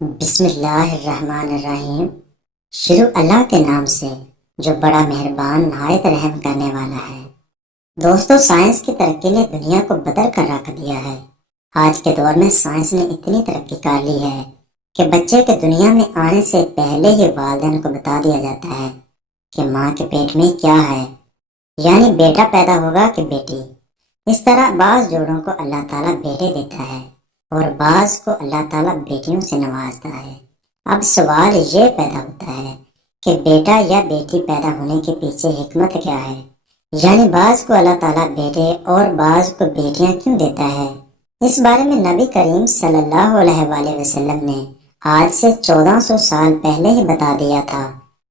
بسم اللہ الرحمن الرحیم۔ شروع اللہ کے نام سے جو بڑا مہربان نہایت رحم کرنے والا ہے۔ دوستو، سائنس کی ترقی نے دنیا کو بدل کر رکھ دیا ہے۔ آج کے دور میں سائنس نے اتنی ترقی کر لی ہے کہ بچے کے دنیا میں آنے سے پہلے ہی والدین کو بتا دیا جاتا ہے کہ ماں کے پیٹ میں کیا ہے، یعنی بیٹا پیدا ہوگا کہ بیٹی۔ اس طرح بعض جوڑوں کو اللہ تعالیٰ بیٹے دیتا ہے اور بعض کو اللہ تعالیٰ بیٹیوں سے نوازتا ہے۔ اب سوال یہ پیدا ہوتا ہے کہ بیٹا یا بیٹی پیدا ہونے کے پیچھے حکمت کیا ہے، یعنی بعض کو اللہ تعالیٰ بیٹے اور بعض کو بیٹیاں کیوں دیتا ہے۔ اس بارے میں نبی کریم صلی اللہ علیہ وآلہ وسلم نے آج سے 1400 سال پہلے ہی بتا دیا تھا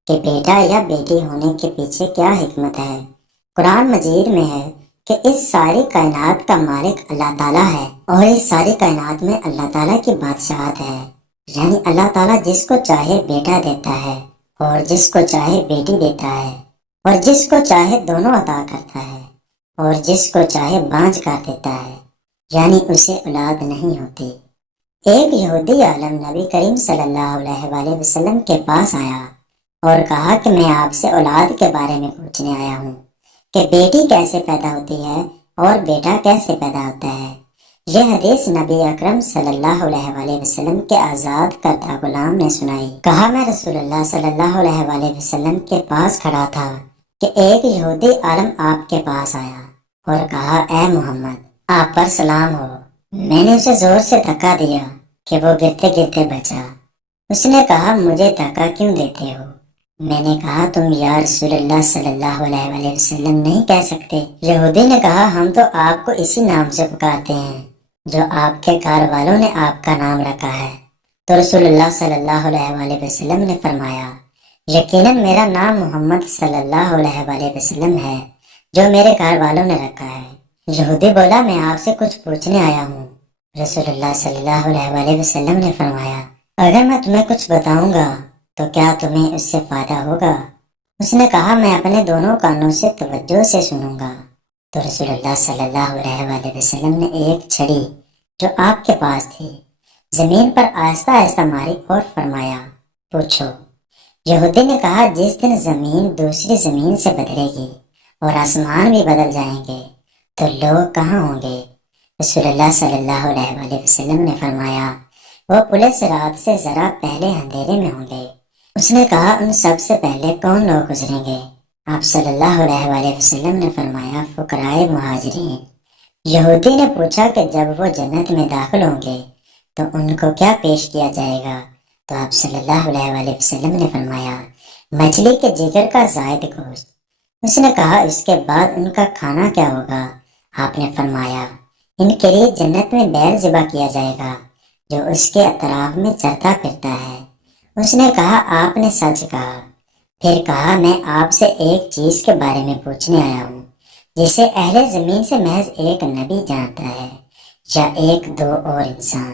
کہ بیٹا یا بیٹی ہونے کے پیچھے کیا حکمت ہے۔ قرآن مجید میں ہے کہ اس ساری کائنات کا مالک اللہ تعالیٰ ہے اور اس ساری کائنات میں اللہ تعالیٰ کی بادشاہت ہے، یعنی اللہ تعالیٰ جس کو چاہے بیٹا دیتا ہے اور جس کو چاہے بیٹی دیتا ہے، اور جس کو چاہے دونوں عطا کرتا ہے اور جس کو چاہے بانجھ کر دیتا ہے، یعنی اسے اولاد نہیں ہوتی۔ ایک یہودی عالم نبی کریم صلی اللہ علیہ وآلہ وسلم کے پاس آیا اور کہا کہ میں آپ سے اولاد کے بارے میں پوچھنے آیا ہوں کہ بیٹی کیسے پیدا ہوتی ہے اور بیٹا کیسے پیدا ہوتا ہے۔ یہ حدیث نبی اکرم صلی اللہ علیہ وآلہ وسلم کے آزاد کردہ غلام نے سنائی۔ کہا میں رسول اللہ صلی اللہ علیہ وآلہ وسلم کے پاس کھڑا تھا کہ ایک یہودی عالم آپ کے پاس آیا اور کہا اے محمد، آپ پر سلام ہو۔ میں نے اسے زور سے دھکا دیا کہ وہ گرتے گرتے بچا۔ اس نے کہا مجھے دھکا کیوں دیتے ہو؟ میں نے کہا تم یا رسول اللہ صلی اللہ علیہ وآلہ وسلم نہیں کہہ سکتے؟ یہودی نے کہا ہم تو آپ کو اسی نام سے پکارتے ہیں جو آپ کے گھر والوں نے آپ کا نام رکھا ہے۔ تو رسول اللہ صلی اللہ علیہ وآلہ وسلم نے فرمایا یقیناً میرا نام محمد صلی اللہ علیہ وآلہ وسلم ہے جو میرے گھر والوں نے رکھا ہے۔ یہودی بولا میں آپ سے کچھ پوچھنے آیا ہوں۔ رسول اللہ صلی اللہ علیہ وآلہ وسلم نے فرمایا اگر میں تمہیں کچھ بتاؤں گا تو کیا تمہیں اس سے فائدہ ہوگا؟ اس نے کہا میں اپنے دونوں کانوں سے توجہ سے سنوں گا۔ تو رسول اللہ صلی اللہ علیہ وآلہ وسلم نے ایک چھڑی جو آپ کے پاس تھی زمین پر آہستہ آہستہ ماری اور فرمایا پوچھو۔ یہودی نے کہا جس دن زمین دوسری زمین سے بدلے گی اور آسمان بھی بدل جائیں گے تو لوگ کہاں ہوں گے؟ رسول اللہ صلی اللہ علیہ وآلہ وسلم نے فرمایا وہ پلے صراط سے ذرا پہلے اندھیرے میں ہوں گے۔ اس نے کہا ان سب سے پہلے کون لوگ گزریں گے؟ آپ صلی اللہ علیہ وآلہ وسلم نے فرمایا فقراء مہاجرین۔ یہودی نے پوچھا کہ جب وہ جنت میں داخل ہوں گے تو ان کو کیا پیش کیا جائے گا؟ تو آپ صلی اللہ علیہ وآلہ وسلم نے فرمایا مچھلی کے جگر کا زائد گوشت۔ اس نے کہا اس کے بعد ان کا کھانا کیا ہوگا؟ آپ نے فرمایا ان کے لیے جنت میں بیل ذبح کیا جائے گا جو اس کے اطراف میں چرتا پھرتا ہے۔ اس نے کہا آپ نے سچ کہا۔ پھر کہا میں آپ سے ایک چیز کے بارے میں پوچھنے آیا ہوں جسے اہل زمین سے محض ایک نبی جانتا ہے یا ایک دو اور انسان؟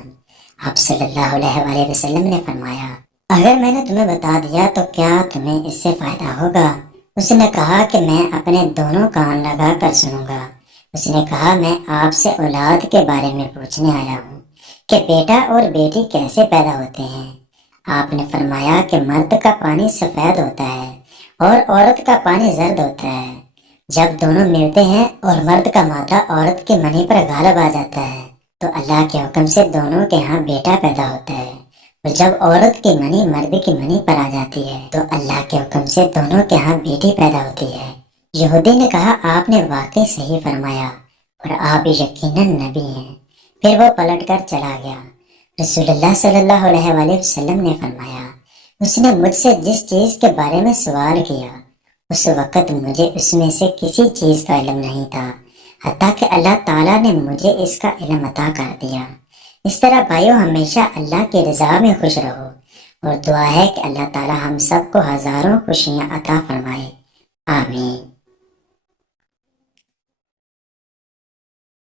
آپ صلی اللہ علیہ وآلہ وسلم نے فرمایا اگر میں نے تمہیں بتا دیا تو کیا تمہیں اس سے فائدہ ہوگا؟ اس نے کہا کہ میں اپنے دونوں کان لگا کر سنوں گا۔ اس نے کہا میں آپ سے اولاد کے بارے میں پوچھنے آیا ہوں کہ بیٹا اور بیٹی کیسے پیدا ہوتے ہیں؟ آپ نے فرمایا کہ مرد کا پانی سفید ہوتا ہے اور عورت کا پانی زرد ہوتا ہے۔ جب دونوں ملتے ہیں اور مرد کا مادہ عورت کے منی پر غالب آ جاتا ہے تو اللہ کے حکم سے دونوں کے ہاں بیٹا پیدا ہوتا ہے، اور جب عورت کی منی مرد کی منی پر آ جاتی ہے تو اللہ کے حکم سے دونوں کے ہاں بیٹی پیدا ہوتی ہے۔ یہودی نے کہا آپ نے واقعی صحیح فرمایا اور آپ یقیناً نبی ہیں۔ پھر وہ پلٹ کر چلا گیا۔ رسول اللہ صلی اللہ علیہ وآلہ وسلم نے فرمایا اس نے مجھ سے جس چیز کے بارے میں سوال کیا اس وقت مجھے اس میں سے کسی چیز کا علم نہیں تھا حتیٰ کہ اللہ تعالیٰ نے مجھے اس کا علم عطا کر دیا۔ اس طرح بھائیو ہمیشہ اللہ کی رضا میں خوش رہو اور دعا ہے کہ اللہ تعالیٰ ہم سب کو ہزاروں خوشیاں عطا فرمائے۔ آمین۔